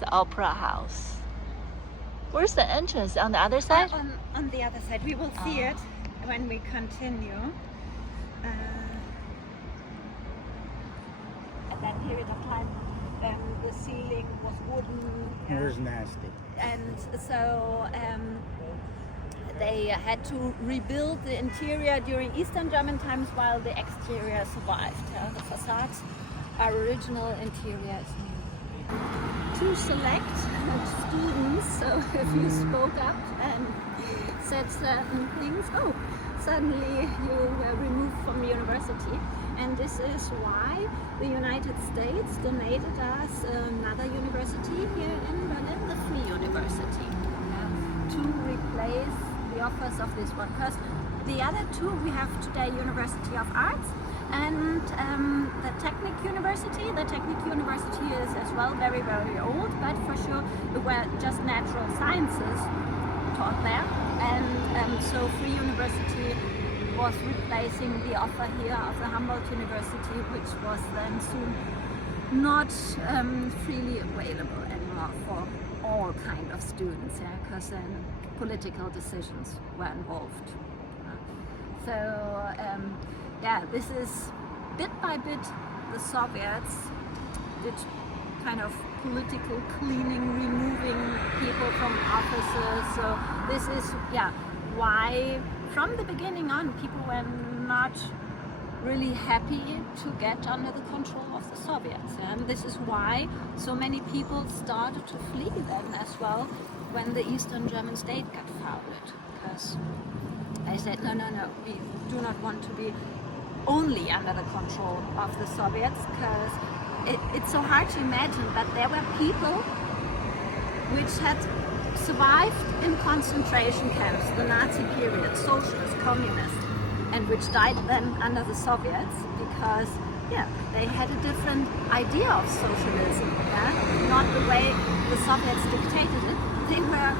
the Opera House. Where's the entrance? On the other side? On the other side. We will see it when we continue. At that period of time, the ceiling was wooden. It was nasty. And so they had to rebuild the interior during Eastern German times while the exterior survived. The facades are original, interior is new. To select students, so if you spoke up and said certain things, suddenly you were removed from the university. And this is why the United States donated us another university here in Berlin, the Free University, to replace the offers of this one. Because the other two we have today, University of Arts and the Technic University. The Technic University is as well very, very old, but for sure there were just natural sciences taught there. And so Free University was replacing the offer here of the Humboldt University, which was then soon not freely available anymore for all kind of students, because then political decisions were involved. This is bit by bit the Soviets did kind of political cleaning, removing people from offices. So this is why from the beginning on people were not really happy to get under the control of the Soviets. And this is why so many people started to flee then as well when the Eastern German state got founded. Because they said, no, we do not want to be only under the control of the Soviets, because it's so hard to imagine, but there were people which had survived in concentration camps, the Nazi period, socialists, communists, and which died then under the Soviets because they had a different idea of socialism, not the way the Soviets dictated it. They were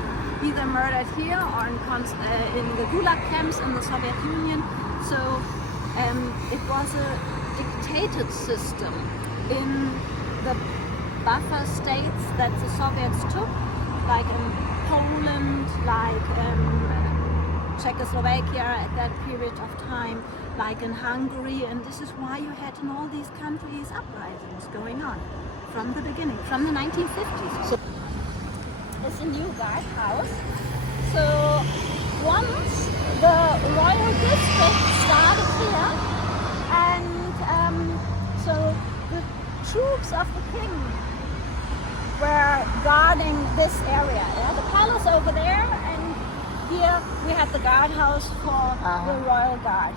either murdered here or in the Gulag camps in the Soviet Union. So it was a dictated system in the buffer states that the Soviets took, like in Poland, like Czechoslovakia at that period of time, like in Hungary, and this is why you had in all these countries uprisings going on from the beginning, from the 1950s. So it's a new guardhouse. So once the royal district started here, and so the troops of the king were guarding this area. The palace over there, and here we have the guardhouse for the royal guard.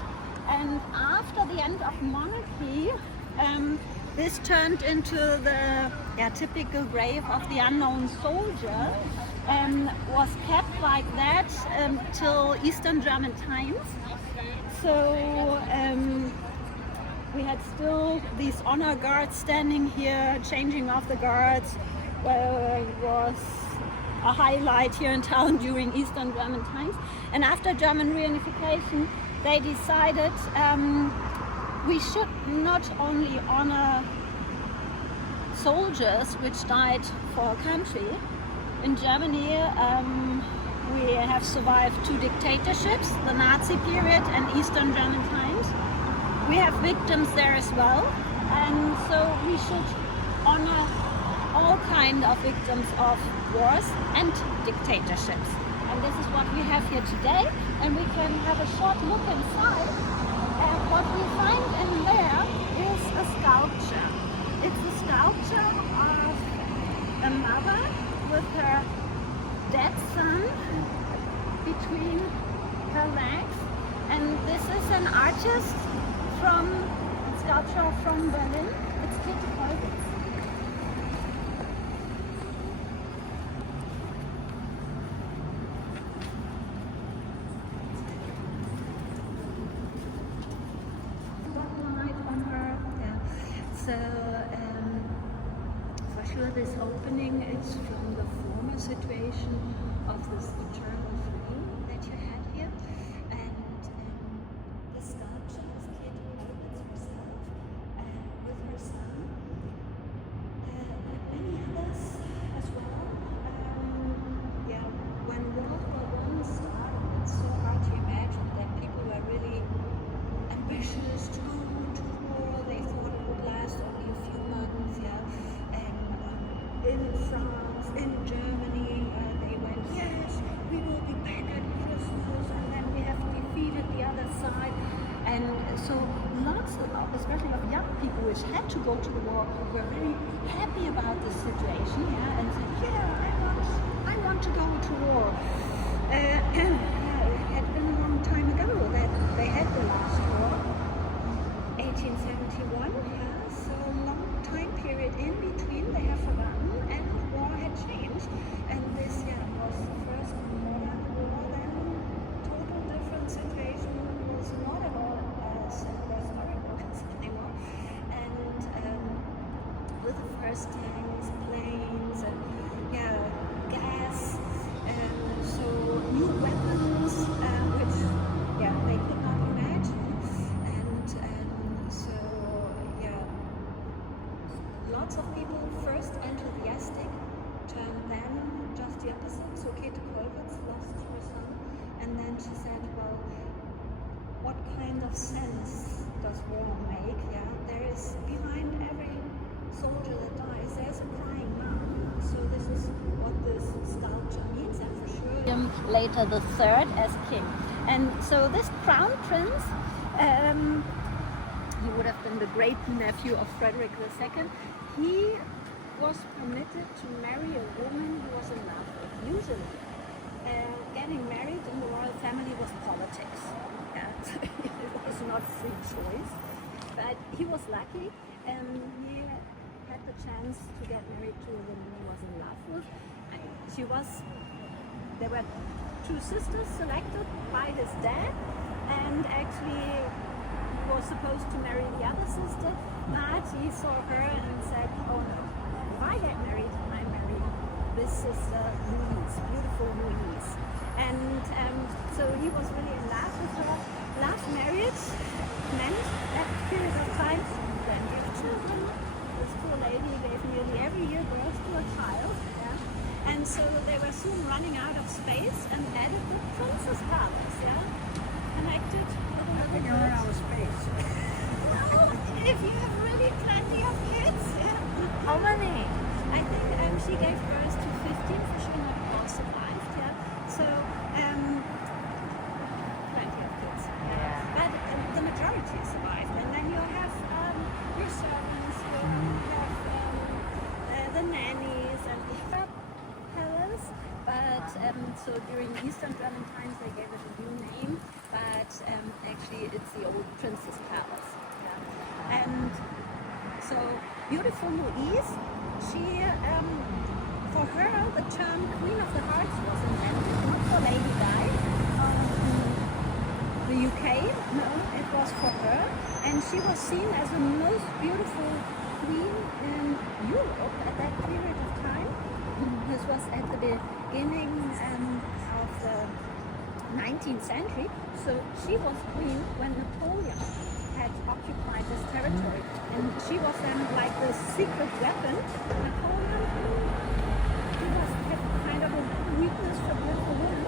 And after the end of monarchy, this turned into the typical grave of the unknown soldier, and was kept like that till Eastern German times. So we had still these honor guards standing here, changing off the guards. Was a highlight here in town during Eastern German times. And after German reunification, they decided we should not only honor soldiers which died for our country. In Germany, we have survived two dictatorships, the Nazi period and Eastern German times. We have victims there as well, and so we should honor all kind of victims of wars and dictatorships. And this is what we have here today, and we can have a short look inside. And what we find in there is a sculpture. It's a sculpture of a mother with her dead son between her legs, and this is an artist from a sculpture from Berlin. It's Käthe Kollwitz. So for sure this opening is from the former situation of this eternal flame that you had here, and the sculpture is Käthe Kollwitz herself with her son, and many others as well. especially of young people which had to go to the war, were very happy about this situation, yeah, and said, yeah, I want to go to war. It had been a long time ago that they had the last war, 1871, yeah, so a long time period in between they have forgotten, and the war had changed, and this, was the first modern war then, total different situation, was not at all as in the West stories anymore, and with the first tanks, planes, and gas, so new weapons, which they could not imagine, and so lots of people first enthusiastic, then just the opposite. So Käthe Kollwitz lost her son, and then she said, well, what kind of sense does war make? Yeah, there is behind every soldier that dies, there's a crying mom. So this is what this sculpture means, and for sure. Later the third as king, and so this crown prince, he would have been the great nephew of Frederick II. He was permitted to marry a woman he was in love with. Usually, getting married in the royal family was politics. Yeah, it was not free choice, but he was lucky, and he had the chance to get married to a woman he was in love with. There were two sisters selected by his dad, and actually he was supposed to marry the other sister, but he saw her and said, oh no, if I get married, I marry this sister, Louise, beautiful Louise. And so he was really in love with her. Last marriage meant that period of time, plenty of children. This poor lady gave nearly every year birth to a child. Yeah? And so they were soon running out of space and added the Princess Palace, connected with a little You're out of space. Well, if you have really plenty of kids, How many? I think she gave birth to 15, for sure not all survived, so plenty of kids, but the majority survived, and then you have your servants, you have the nannies and the palace, but so during Eastern German times they gave it a new name, but actually it's the old Princess Palace, and so beautiful Louise, she, for her, the term Queen of the Hearts was invented, not for Lady Di, the UK, no, it was for her, and she was seen as the most beautiful queen in Europe at that period of time. This was at the beginning of the 19th century, so she was queen when Napoleon had occupied this territory, and she was then like the secret weapon. Napoleon, he had kind of a weakness for beautiful women,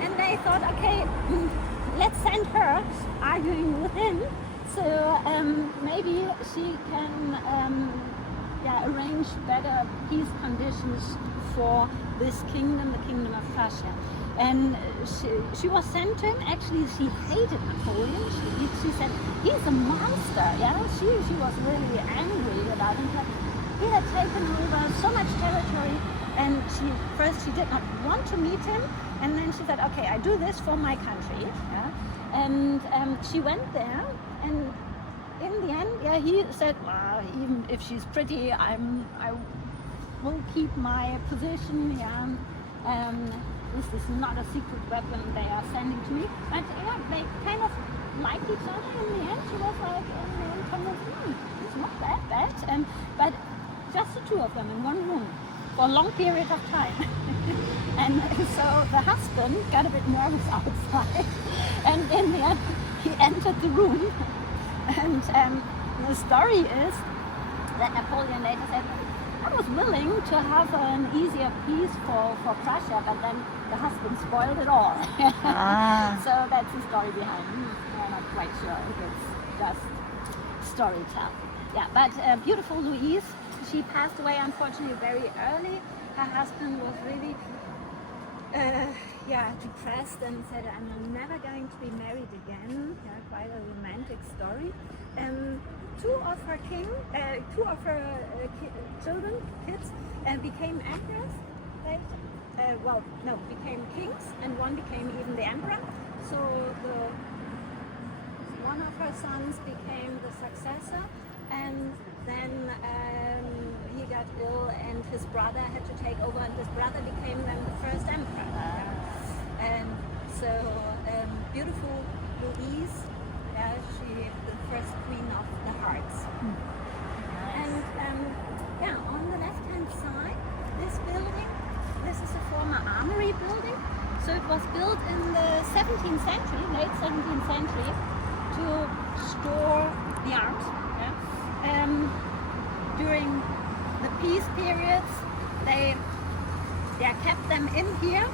and they thought, okay, let's send her arguing with him, so maybe she can arrange better peace conditions for this kingdom, the Kingdom of Prussia. And she was sent to him. Actually, she hated Napoleon. She said, he's a monster. She was really angry about him. He had taken over so much territory, and she did not want to meet him, and then she said, okay, I do this for my country. And she went there, and in the end, he said, well, even if she's pretty, I will keep my position. This is not a secret weapon they are sending to me. But they kind of liked each other in the end. She was like, it's not that bad. But just the two of them in one room for a long period of time. And so the husband got a bit nervous outside. And in the end, he entered the room. And the story is that Napoleon later said, I was willing to have an easier peace for Prussia, but then the husband spoiled it all. So that's the story behind it. I'm not quite sure if it's just storytelling. But beautiful Louise, she passed away unfortunately very early. Her husband was really yeah, depressed and said, I'm never going to be married again. Yeah, quite a romantic story. Two of her children, kids, became emperors. Became kings, and one became even the emperor. So one of her sons became the successor, and then he got ill, and his brother had to take over, and his brother became then the first emperor. And so beautiful Louise, she the first queen of the hearts. Nice. And on the left-hand side, this building, this is a former armory building. So it was built in the 17th century, late 17th century, to store the arms. During the peace periods, they kept them in here.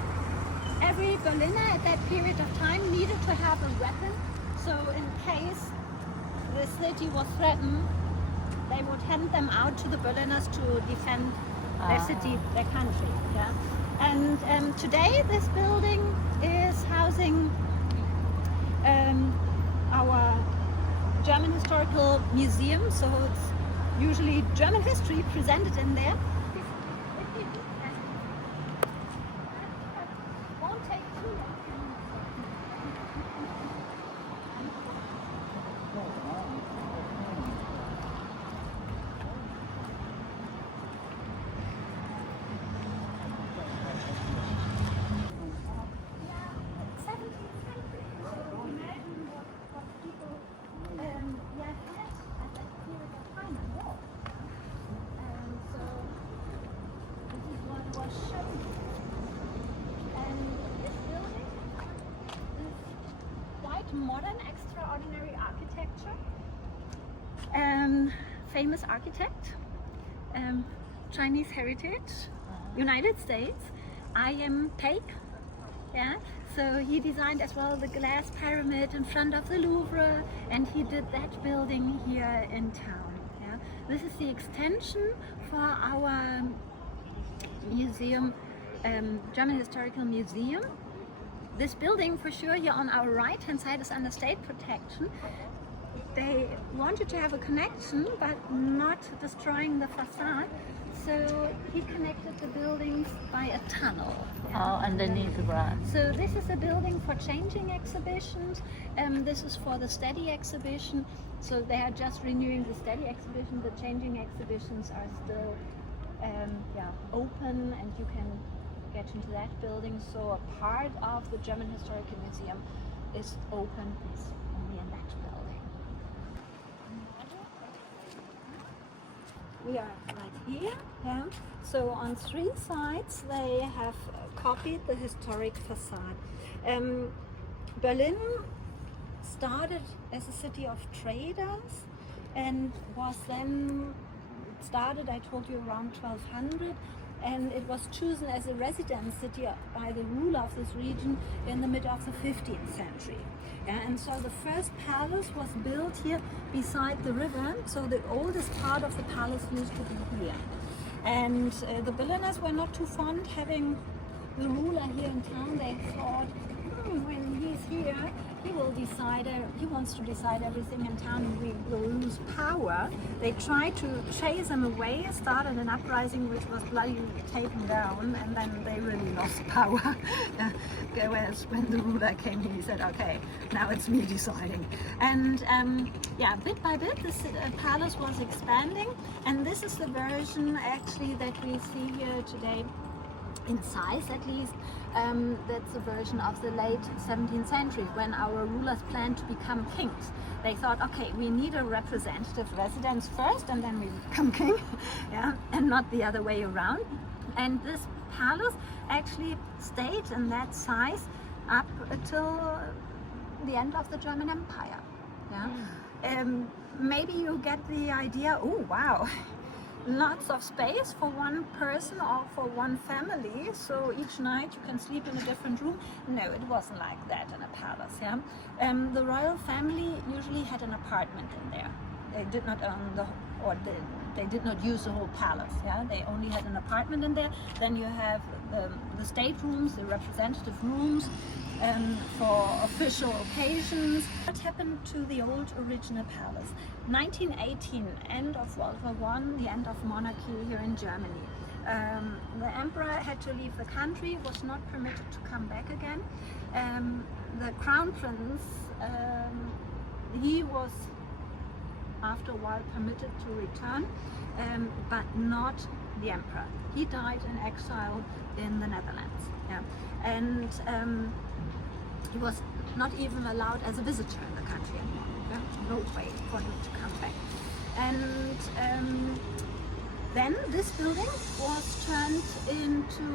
Every Berliner at that period of time needed to have a weapon, so in case the city was threatened, they would hand them out to the Berliners to defend their city, their country. Yeah? And today this building is housing our German Historical Museum, so it's usually German history presented in there. Won't take too long. Modern, extraordinary architecture. Famous architect, Chinese heritage, United States, I.M. Pei. Yeah, so he designed as well the glass pyramid in front of the Louvre, and he did that building here in town. Yeah, this is the extension for our museum, German Historical Museum. This building, for sure, here on our right-hand side is under state protection. They wanted to have a connection, but not destroying the facade. So he connected the buildings by a tunnel. Oh, underneath the ground. So this is a building for changing exhibitions. This is for the steady exhibition. So they are just renewing the steady exhibition. The changing exhibitions are still open, and you can get into that building. So a part of the German Historical Museum is open, is only in that building. We are right here. Yeah. So on three sides they have copied the historic facade. Berlin started as a city of traders and was then started, I told you, around 1200. And it was chosen as a residence city by the ruler of this region in the mid of the 15th century. And so the first palace was built here beside the river, so the oldest part of the palace used to be here. And the Berliners were not too fond having the ruler here in town. They thought, when he's here, he will decide, he wants to decide everything in town, and we will lose power. They tried to chase him away, started an uprising which was bloody taken down, and then they really lost power. Whereas when the ruler came, he said, okay, now it's me deciding. And bit by bit, this palace was expanding, and this is the version actually that we see here today. In size, at least, that's a version of the late 17th century, when our rulers planned to become kings. They thought, okay, we need a representative residence first, and then we become king, and not the other way around. And this palace actually stayed in that size up until the end of the German Empire. Maybe you get the idea. Oh, wow. Lots of space for one person or for one family, so each night you can sleep in a different room. No, it wasn't like that in a palace. The royal family usually had an apartment in there. they did not own they did not use the whole palace. Yeah, they only had an apartment in there. Then you have the state rooms, the representative rooms, for official occasions. What happened to the old original palace? 1918, end of World War I, the end of monarchy here in Germany. The emperor had to leave the country, was not permitted to come back again. The crown prince, he was after a while permitted to return, but not the emperor. He died in exile in the Netherlands. Yeah. And he was not even allowed as a visitor in the country anymore. Yeah? No way for him to come back. And then this building was turned into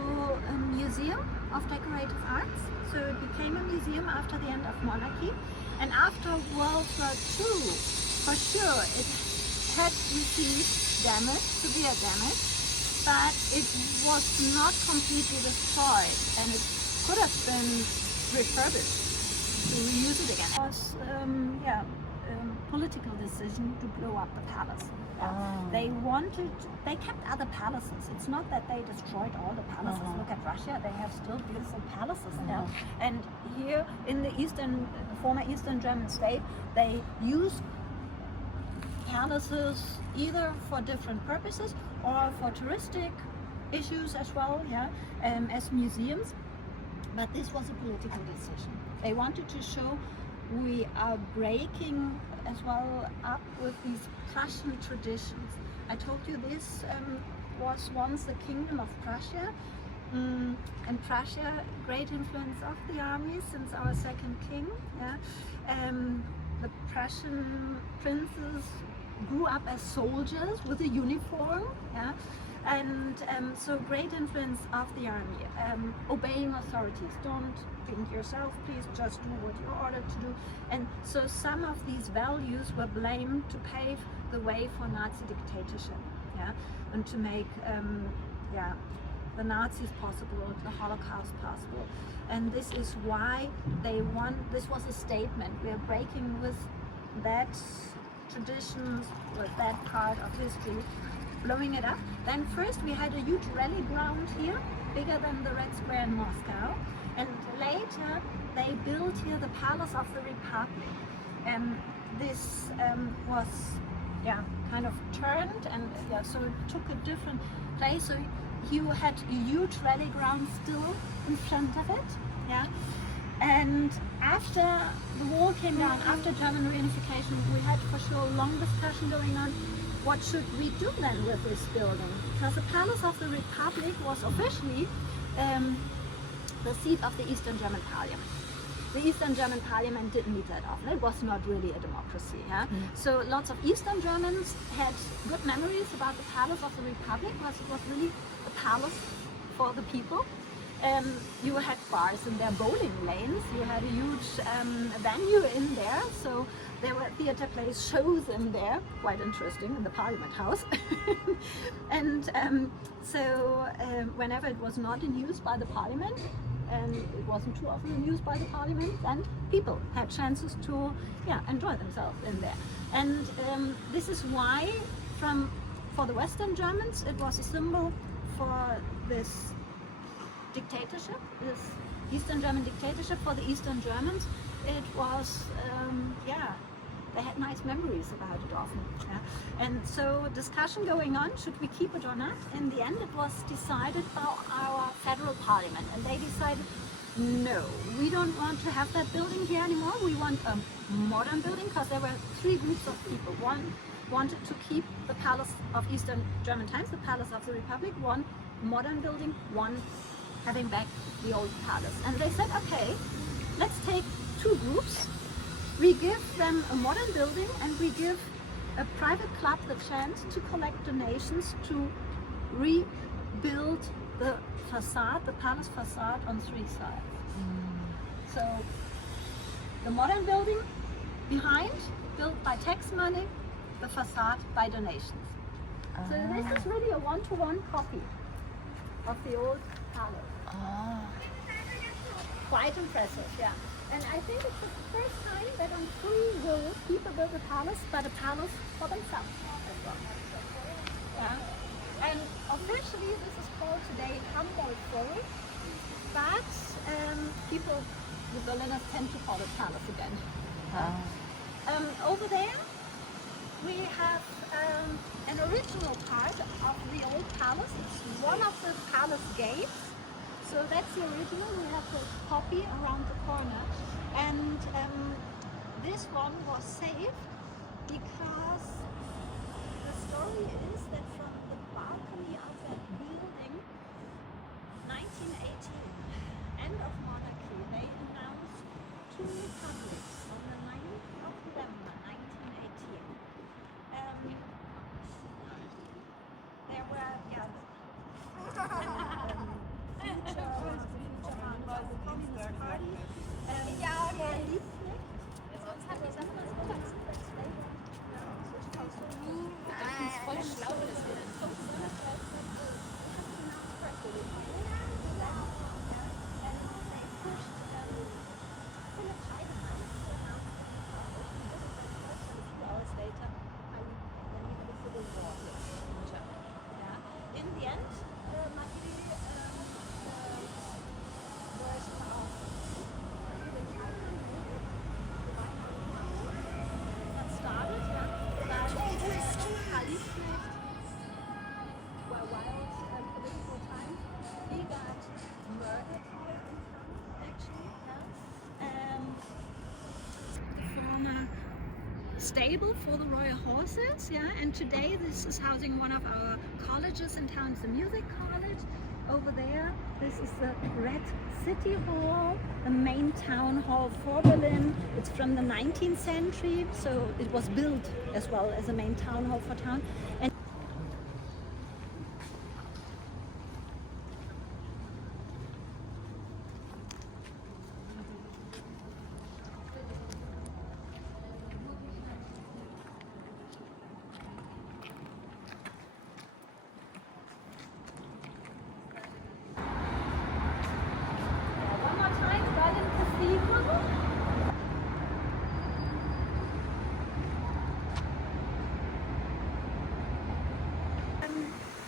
a museum of decorative arts. So it became a museum after the end of monarchy. And after World War II, for sure, it had received damage, severe damage, but it was not completely destroyed, and it could have been refurbished to reuse it again. It was political decision to blow up the palace. They kept other palaces. It's not that they destroyed all the palaces. Look at Russia, they have still beautiful palaces now. And here in the former Eastern German state, they used palaces either for different purposes or for touristic issues as well, as museums. But this was a political decision. They wanted to show we are breaking as well up with these Prussian traditions. I told you this was once the kingdom of Prussia. And Prussia, great influence of the army since our second king. The Prussian princes grew up as soldiers with a uniform, and so great influence of the army, obeying authorities. Don't think yourself, please just do what you're ordered to do. And so some of these values were blamed to pave the way for Nazi dictatorship, and to make the Nazis possible, the Holocaust possible. And this is why this was a statement. We are breaking with that traditions, with that part of history, blowing it up. Then first we had a huge rally ground here, bigger than the Red Square in Moscow. And later they built here the Palace of the Republic. And this was kind of turned, and so it took a different place. So you had a huge rally ground still in front of it. And after the wall came down, after German reunification, we had for sure a long discussion going on. What should we do then with this building? Because the Palace of the Republic was officially the seat of the Eastern German Parliament. The Eastern German Parliament didn't meet that often. It was not really a democracy. So lots of Eastern Germans had good memories about the Palace of the Republic, because it was really a palace for the people. You had bars in their bowling lanes, you had a huge venue in there, so there were theater plays, shows in there, quite interesting, in the Parliament House. And so whenever it was not in use by the Parliament, and it wasn't too often in use by the Parliament, then people had chances to enjoy themselves in there. And this is why for the Western Germans it was a symbol for this dictatorship, this Eastern German dictatorship. For the Eastern Germans, it was, they had nice memories about it often. And so discussion going on, should we keep it or not? In the end, it was decided by our federal parliament, and they decided, no, we don't want to have that building here anymore. We want a modern building, because there were three groups of people. One wanted to keep the Palace of Eastern German times, the Palace of the Republic, one modern building, one having back the old palace. And they said, okay, let's take two groups. We give them a modern building, and we give a private club the chance to collect donations to rebuild the facade, the palace facade, on three sides. So the modern building behind, built by tax money, the facade by donations. So this is really a one-to-one copy of the old palace. Quite impressive, And I think it's the first time that on free will people build a palace, but a palace for themselves as well. Yeah. And officially this is called today Hamburg Forum, but people, the Berliners tend to call it palace again. Over there we have an original part of the old palace. It's one of the palace gates. So that's the original. We have the copy around the corner. And this one was saved because the story is that from the balcony of that building, 1918, end of monarchy, they announced two republics on the 9th of November 1918. There were, yeah, the Communist Party. Ja, der Liebknecht. Sonst hat die Sache das Mittagsrecht. Das ist voll schlau, dass wir dann in the end, stable for the royal horses, yeah, and today this is housing one of our colleges in town. It's the music college. Over there, this is the Red City Hall, the main town hall for Berlin. It's from the 19th century, so it was built as well as a main town hall for town. And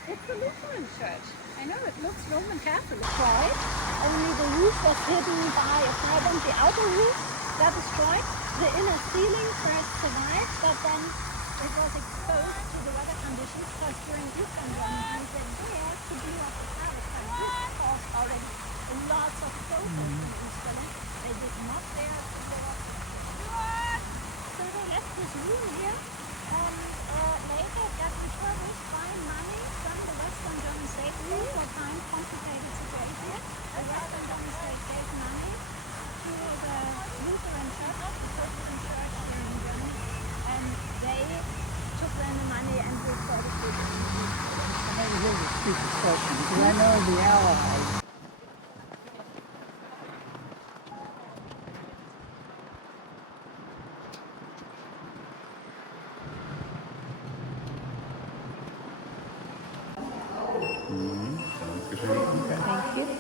it's a Lutheran church. I know it looks Roman Catholic, right? Only the roof was hidden by a fire bomb. The outer roof got destroyed. The inner ceiling first survived, but then it was exposed to the weather conditions because during Eastern Germany they dared to blow up the palace. And this caused already lots of protests in East Berlin. They did not dare to blow up. So they left this room here. Later it got refurbished by money from the Western German state. For time, complicated situation. The Western German state gave money to the Lutheran Church, the Protestant church here in Germany, and they took then the money and refurbished it. I never heard this stupid question because I know the Allies. Thank you.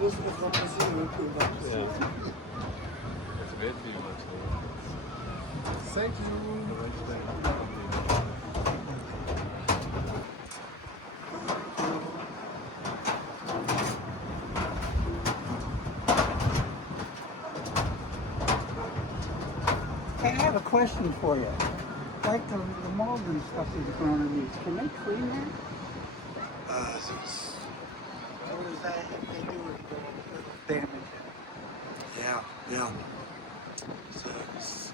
Thank you. Hey, I have a question for you. Like the mulberry stuff that's growing on these, can they clean that? What does that have to do with the damage? Yeah, yeah. So it's,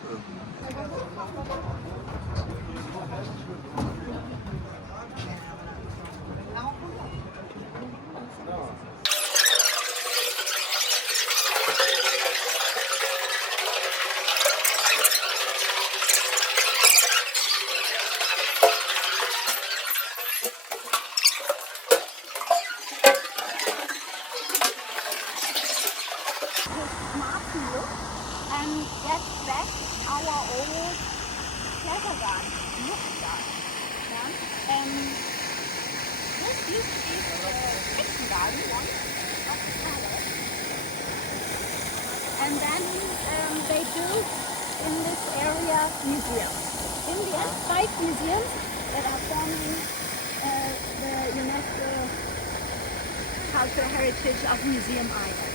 Martin look and get back our old Klettergarten Luftgarten. Yeah? This used to be the Hexengarten one of the palace. And then they built in this area museums. In the end, 5 museums that are forming the UNESCO Cultural Heritage of Museum Island.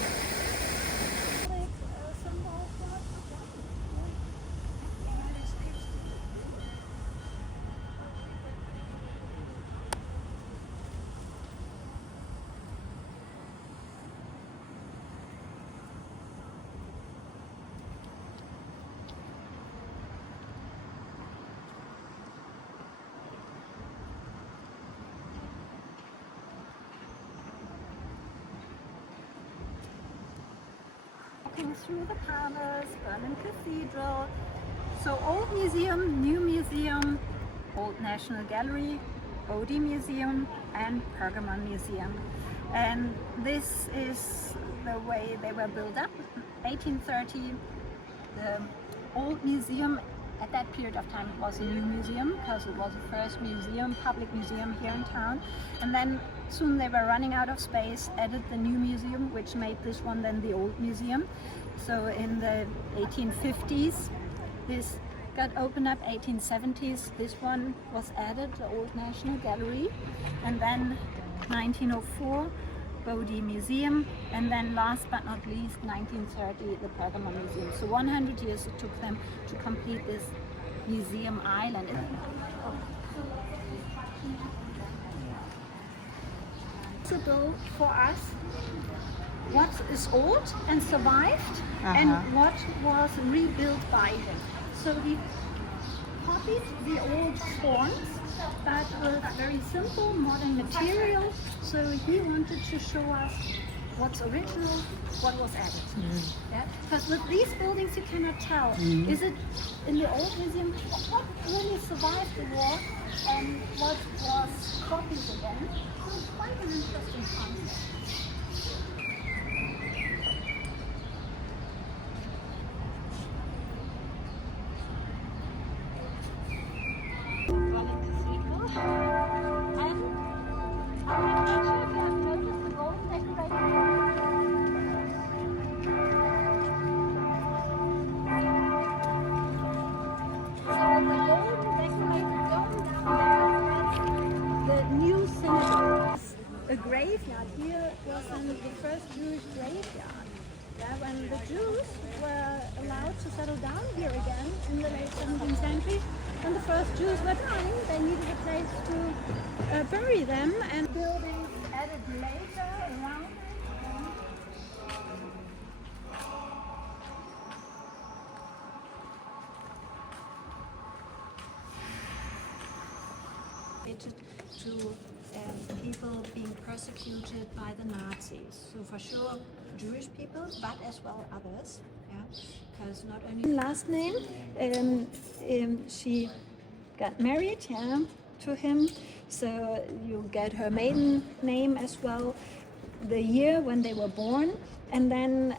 Walking through the palace, Berlin Cathedral. So Old Museum, New Museum, Old National Gallery, Oddi Museum and Pergamon Museum. And this is the way they were built up. 1830, the Old Museum, at that period of time it was a new museum because it was the first museum, public museum here in town. And then soon they were running out of space, added the new museum, which made this one then the Old Museum. So in the 1850s, this got opened up. 1870s, this one was added, the Old National Gallery. And then 1904, Oddi Museum, and then last but not least 1930 the Pergamon Museum. So 100 years it took them to complete this museum island. Possible for us what is old and survived and what was rebuilt by him. So he copied the old forms but with very simple modern material. So he wanted to show us what's original, what was added. Yeah? Because with these buildings you cannot tell. Is it in the old museum what really survived the war and what was copied again? So it's quite an interesting concept. A graveyard here was the first Jewish graveyard. Yeah, when the Jews were allowed to settle down here again in the late 17th century, when the first Jews were dying, they needed a place to bury them, and buildings added later around it. To people being persecuted by the Nazis. So for sure Jewish people, but as well others. Yeah, because not only last name, she got married, to him. So you get her maiden name as well, the year when they were born, and then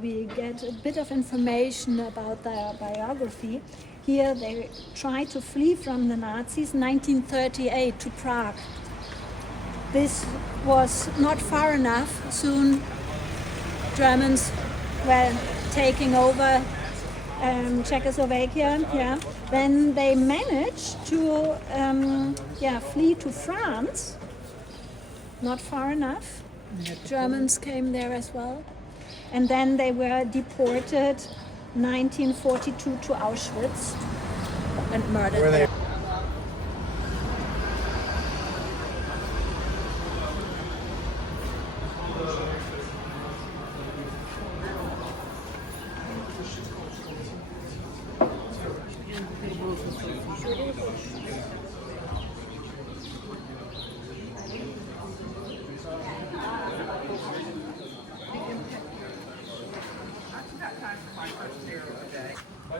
we get a bit of information about their biography. Here they tried to flee from the Nazis in 1938 to Prague. this was not far enough. Soon Germans were taking over Czechoslovakia. Yeah. Then they managed to flee to France. Not far enough. Germans came there as well. And then they were deported 1942 to Auschwitz and murdered there.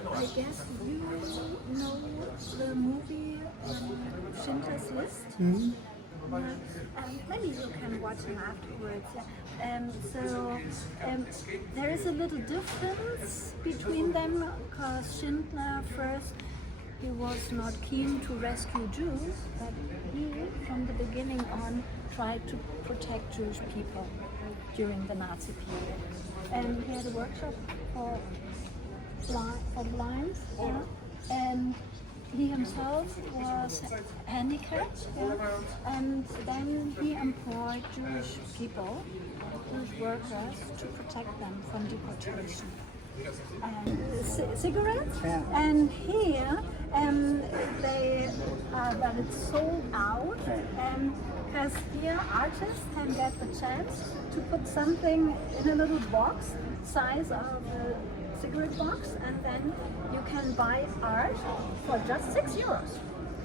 I guess you know the movie Schindler's List. Maybe you can watch him afterwards. There is a little difference between them because Schindler first he was not keen to rescue Jews, but he from the beginning on tried to protect Jewish people during the Nazi period. And he had a workshop for blinds, and he himself was handicapped, and then he employed Jewish people, Jewish workers, to protect them from deportation. Cigarettes, and here but it's sold out, because here artists can get the chance to put something in a little box, size of a cigarette box, and then you can buy art for just €6.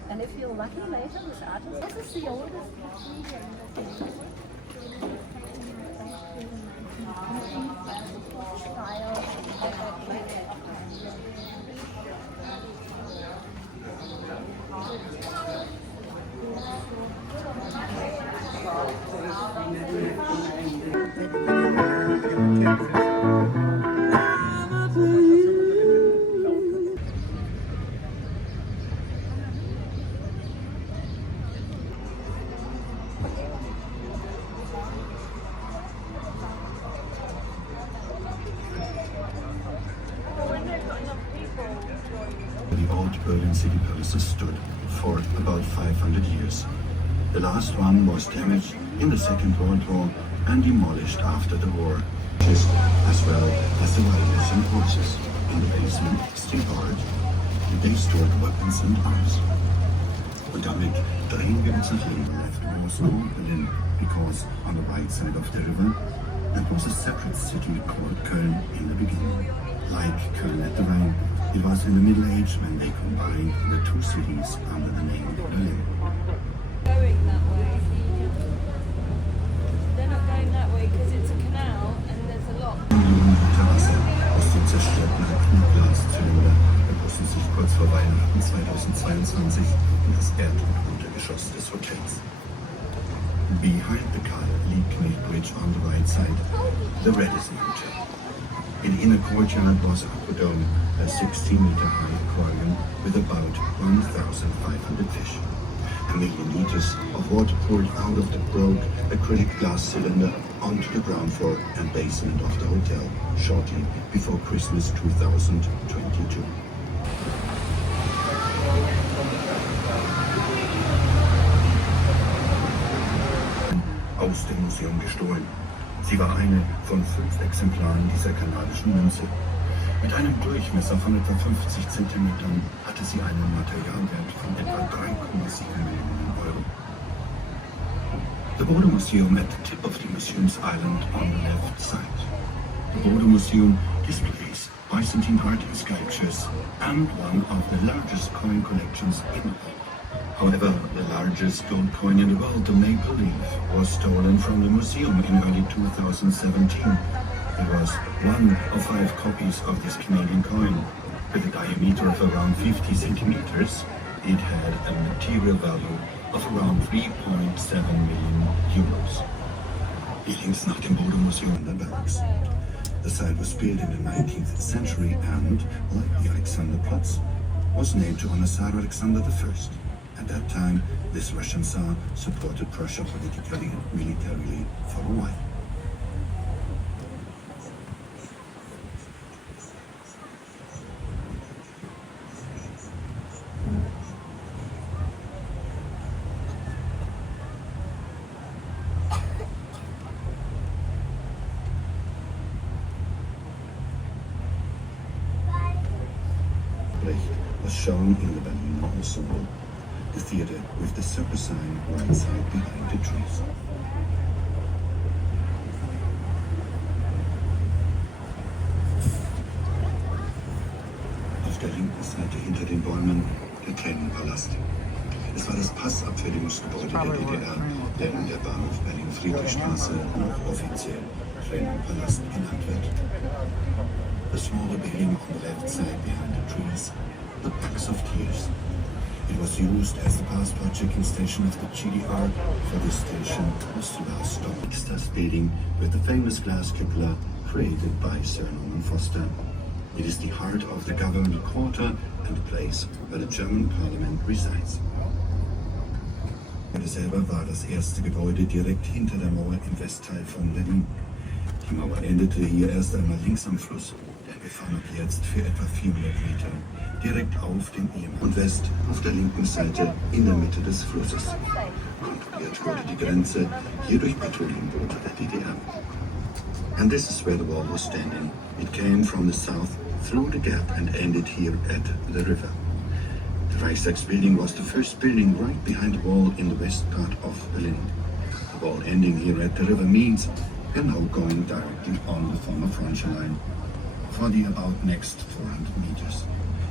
And if you're lucky later with artists, this is the oldest museum in the city. The old Berlin city palaces stood for about 500 years. The last one was damaged in the Second World War and demolished after the war, as well as the riders and horses. In the basement, still guard, they stored weapons and arms. Und damit drehen wir uns nach links. Left was called Berlin because on the right side of the river there was a separate city called Köln in the beginning. Like Köln at the Rhine, it was in the Middle Age when they combined the two cities under the name Berlin. Going that way. They're not going that way because it's a canal and there's a lot. Die Terrasse aus dem zerstörten Glaszylinder ergossen sich kurz vor Weihnachten 2022 in das Erd- und Untergeschoss des Hotels. Behind the Karl Liebknecht Bridge on the right side, the Radisson Hotel. In the inner courtyard was Aquadome, a 16-meter-high aquarium with about 1,500 fish. A million liters of water poured out of the broke acrylic glass cylinder onto the ground floor and basement of the hotel shortly before Christmas 2022. Aus dem Museum gestohlen. Sie war eine von 5 Exemplaren dieser kanadischen Münze. Mit einem Durchmesser von etwa 50 Zentimetern hatte sie einen Materialwert von etwa 3,7 Millionen Euro. The Bode Museum at the tip of the museum's island on the left side. The Bode Museum displays Byzantine art and sculptures and one of the largest coin collections in the world. However, the largest gold coin in the world, the Maple Leaf, was stolen from the museum in early 2017. It was one of 5 copies of this Canadian coin. With a diameter of around 50 centimeters, it had a material value of around 3.7 million euros. Hier links nach dem Bode Museum in the barracks. The site was built in the 19th century and, like the Alexanderplatz, was named to honor Tsar Alexander I At that time, this Russian Tsar supported Prussia politically and militarily for a while. Was shown in the Berliner Ensemble, the theater with the circus sign right side behind the trees. Auf der linken Seite hinter den Bäumen der Tränenpalast. Es war das Passabfertigungsgebäude der DDR, der in der Bahnhof Berlin-Friedrichstraße noch offiziell Tränenpalast genannt wird. The smaller building on the left side behind the trees, the Box of Tears. It was used as the passport checking station of the GDR. For this station was the last stop. This building with the famous glass cupola created by Sir Norman Foster. It is the heart of the government quarter and the place where the German Parliament resides. Das selber war das erste Gebäude direkt hinter der Mauer im Westteil von Berlin. Die Mauer endete hier erst einmal links am Fluss. Wir fahren ab jetzt für etwa 400 Meter direkt auf den Ehemaligen und West auf der linken Seite in der Mitte des Flusses. Kontrolliert wurde die Grenze hier durch Patrouillenboote der DDR. And this is where the wall was standing. It came from the south through the gap and ended here at the river. The Reichstagsbuilding was the first building right behind the wall in the west part of Berlin. The wall ending here at the river means we're now going directly on the former frontier line. For the about next 400 meters.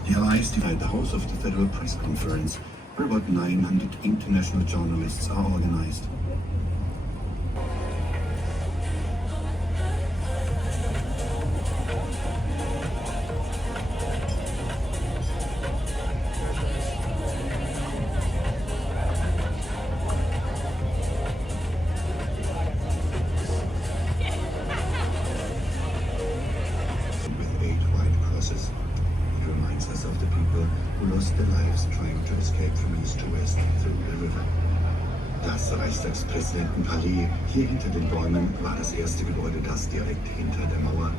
The Allies divide the house of the Federal Press Conference, where about 900 international journalists are organized. Das Reichstagspräsidentenpalais hier hinter den Bäumen war das erste Gebäude, das direkt hinter der Mauer.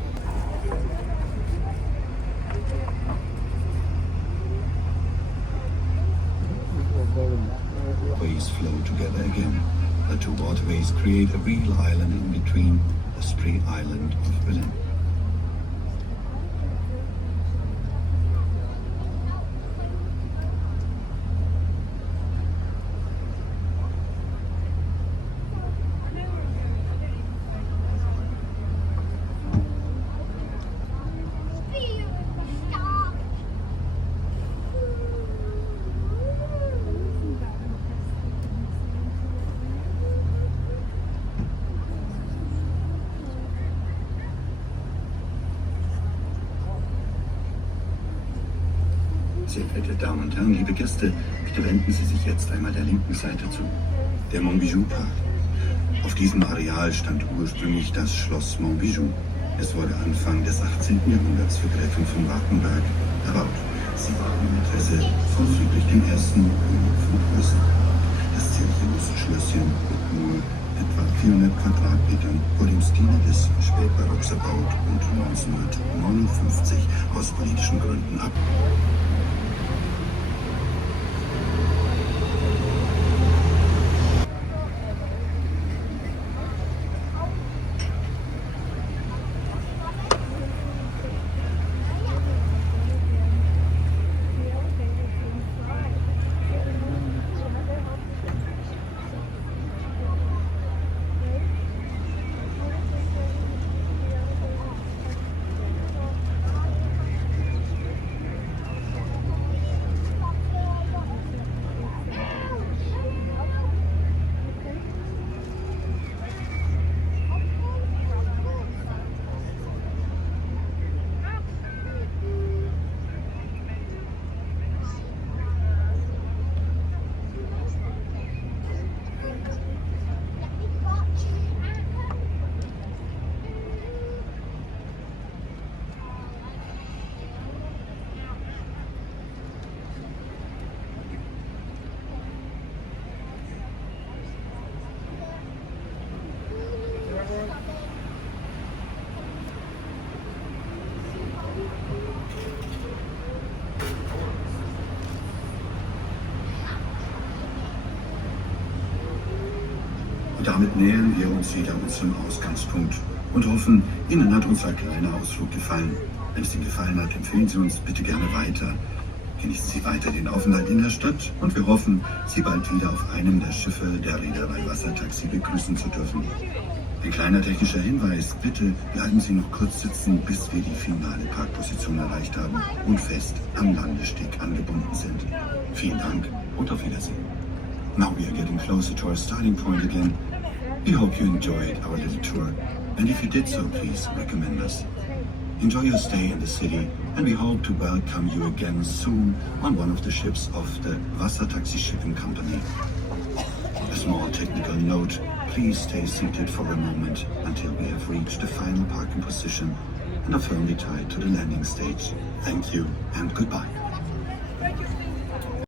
Ways flow together again. The two waterways create a real island in between, the Spree Island of Berlin. Sehr verehrte Damen und Herren, liebe Gäste, bitte wenden Sie sich jetzt einmal der linken Seite zu. Der Montbijou-Park. Auf diesem Areal stand ursprünglich das Schloss Montbijou. Es wurde Anfang des 18. Jahrhunderts für Gräfin von Wartenberg erbaut. Sie war im Interesse von Friedrich I., König von Preußen. Das zierliche Schlösschen mit nur etwa 400 Quadratmetern wurde im Stile des Spätbarocks erbaut und 1959 aus politischen Gründen ab. Und damit nähern wir uns wieder unserem Ausgangspunkt und hoffen, Ihnen hat unser kleiner Ausflug gefallen. Wenn es Ihnen gefallen hat, empfehlen Sie uns bitte gerne weiter. Genießen Sie weiter den Aufenthalt in der Stadt und wir hoffen, Sie bald wieder auf einem der Schiffe der Reederei Wassertaxi begrüßen zu dürfen. Ein kleiner technischer Hinweis, bitte bleiben Sie noch kurz sitzen, bis wir die finale Parkposition erreicht haben und fest am Landesteg angebunden sind. Vielen Dank und auf Wiedersehen. Now we are getting closer to our starting point again. We hope you enjoyed our little tour, and if you did so, please recommend us. Enjoy your stay in the city, and we hope to welcome you again soon on one of the ships of the Wassertaxi Shipping Company. A small technical note, please stay seated for a moment until we have reached the final parking position and are firmly tied to the landing stage. Thank you and goodbye.